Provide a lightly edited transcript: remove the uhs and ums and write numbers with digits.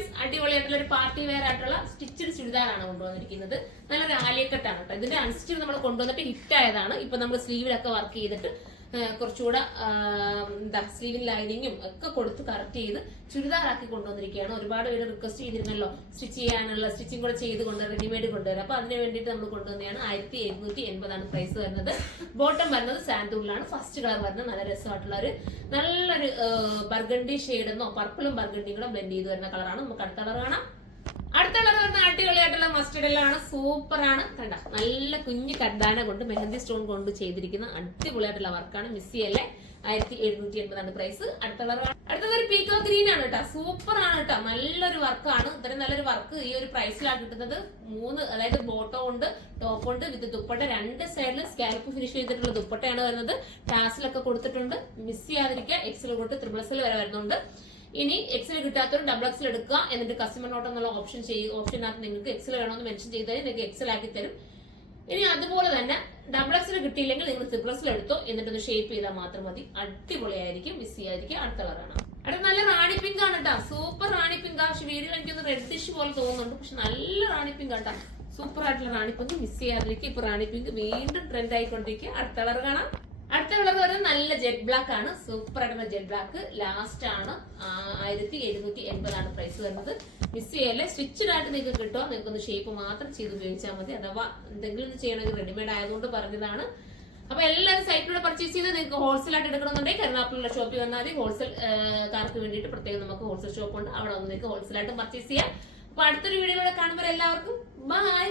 Friends, അടിപൊളിയായിട്ടുള്ള ഒരു party wear ആയിട്ടുള്ള സ്റ്റിച്ചഡ് ചുരിദാറാണ് കൊണ്ടുവന്നിരിക്കുന്നത്. നല്ലൊരു ആലിയക്കട്ടാണ് കേട്ടോ. ഇതിന്റെ അൺസ്റ്റിച്ച് നമ്മൾ കൊണ്ടുവന്നിട്ട് ഹിറ്റ് ആയതാണ്. ഇപ്പൊ നമ്മൾ സ്ലീവിലൊക്കെ വർക്ക് ചെയ്തിട്ട് കുറച്ചുകൂടെ സ്ലീവിൽ ലൈനിങ്ങും ഒക്കെ കൊടുത്ത് കറക്റ്റ് ചെയ്ത് ചുരിദാറാക്കി കൊണ്ടുവന്നിരിക്കുകയാണ്. ഒരുപാട് പേര് റിക്വസ്റ്റ് ചെയ്തിരുന്നല്ലോ സ്റ്റിച്ചിങ് കൂടെ ചെയ്ത് കൊണ്ടുവരാം, റെഡിമെയ്ഡ് കൊണ്ടുവരാം. അപ്പൊ അതിന് വേണ്ടിയിട്ട് നമ്മൾ കൊണ്ടുവന്നതാണ്. 1780 പ്രൈസ് വരുന്നത്. ബോട്ടം വരുന്നത് സാൻഡൂളിലാണ്. ഫസ്റ്റ് കളർ വരുന്നത് നല്ല രസമായിട്ടുള്ള നല്ലൊരു ബർഗണ്ടി ഷെയ്ഡെന്നോ പർപ്പിളും ബർഗണ്ടിയും കൂടെ ബ്ലെൻഡ് ചെയ്ത് വരുന്ന കളറാണ്. നമുക്ക് അടുത്ത കളർ കാണാം. അടുത്ത കളർ വരുന്ന അടിപൊളിയായിട്ടുള്ള മസ്റ്റർഡിലാണ്. സൂപ്പർ ആണ്. കണ്ട നല്ല കുഞ്ഞു കർദാന കൊണ്ട് മെഹന്തി സ്റ്റോൺ കൊണ്ട് ചെയ്തിരിക്കുന്ന അടിപൊളിയായിട്ടുള്ള വർക്കാണ്. മിസ് ചെയ്യല്ലേ. 1780 പ്രൈസ്. അടുത്തത് ഒരു പീക്കോ ഗ്രീൻ ആണ് കേട്ടോ. സൂപ്പർ ആണ് കേട്ടോ. നല്ലൊരു വർക്കാണ്. ഇത്രയും നല്ലൊരു വർക്ക് ഈ ഒരു പ്രൈസിലാണ് കിട്ടുന്നത്. 3 അതായത് ബോട്ടോ ഉണ്ട്, ടോപ്പ് ഉണ്ട്, വിത്ത് ദുപ്പട്ട. 2 സൈഡിൽ സ്കാൽപ്പ് ഫിനിഷ് ചെയ്തിട്ടുള്ള ദുപ്പട്ടയാണ് വരുന്നത്. ടാസിലൊക്കെ കൊടുത്തിട്ടുണ്ട്. മിസ് ചെയ്യാതിരിക്കുക. എക്സൽ തൊട്ട് XXL വരെ വരുന്നുണ്ട്. ഇനി എക്സൽ കിട്ടാത്തവരും XXL എടുക്കുക. എന്നിട്ട് കസ്റ്റമർ നോട്ട് എന്നുള്ള ഓപ്ഷനകത്ത് നിങ്ങൾക്ക് എക്സൽ വേണമെന്ന് മെൻഷൻ ചെയ്താൽ നിങ്ങൾക്ക് എക്സൽ ആക്കി തരും. ഇനി അതുപോലെ തന്നെ XXL കിട്ടിയില്ലെങ്കിൽ നിങ്ങൾ XXL എടുത്തോ. എന്നിട്ടൊന്ന് ഷേപ്പ് ചെയ്താൽ മാത്രം മതി. അടിപൊളിയായിരിക്കും. മിസ് ചെയ്യാതിരിക്കും. അടുത്ത കളറാണ്. അടുത്ത നല്ല റാണി പിങ്ക് ആണ് കേട്ടോ. സൂപ്പർ റാണി പിങ്ക്. പക്ഷെ വീഡിയോ എനിക്കൊന്ന് റെഡിഷ് പോലെ തോന്നുന്നുണ്ട്. പക്ഷെ നല്ല റാണി പിങ്ക് കേട്ടോ. സൂപ്പർ ആയിട്ടുള്ള റാണി പിങ്ക്. മിസ് ചെയ്യാതിരിക്കും. ഇപ്പൊ റാണി പിങ്ക് വീണ്ടും ട്രെൻഡ് ആയിക്കൊണ്ടിരിക്കുക. അടുത്ത കളർ കാണാം. അടുത്ത കളർ വരുന്നത് നല്ല ജെറ്റ് ബ്ലാക്ക് ആണ്. സൂപ്പർ ആയിട്ടുള്ള ജെറ്റ് ബ്ലാക്ക്. ലാസ്റ്റ് ആണ്. 1780 പ്രൈസ് വരുന്നത്. മിസ് ചെയ്യല്ലേ. സ്റ്റിച്ചഡ് ആയിട്ട് നിങ്ങൾക്ക് കിട്ടുമോ. നിങ്ങൾക്ക് ഒന്ന് ഷേപ്പ് മാത്രം ചെയ്ത് ഉപയോഗിച്ചാൽ മതി. അഥവാ എന്തെങ്കിലും ചെയ്യണമെങ്കിൽ റെഡിമെയ്ഡ് ആയതുകൊണ്ട് പറഞ്ഞതാണ്. അപ്പൊ എല്ലാവരും സൈറ്റിലൂടെ പർച്ചേസ് ചെയ്ത് നിങ്ങൾക്ക് ഹോൾസെയിൽ ആയിട്ട് എടുക്കണമെന്നുണ്ടെങ്കിൽ കരുനാഗപ്പള്ളിയുള്ള ഷോപ്പിൽ വന്നാൽ മതി. ഹോൾസെയിൽ കാർക്ക് വേണ്ടിയിട്ട് പ്രത്യേകം നമുക്ക് ഹോൾസെയിൽ ഷോപ്പ് ഉണ്ട്. അവിടെ വന്ന് നിങ്ങൾക്ക് ഹോൾസെയിൽ ആയിട്ട് പർച്ചേസ് ചെയ്യാം. അപ്പൊ അടുത്തൊരു വീഡിയോയിലൂടെ കാണുമ്പോൾ എല്ലാവർക്കും ബൈ.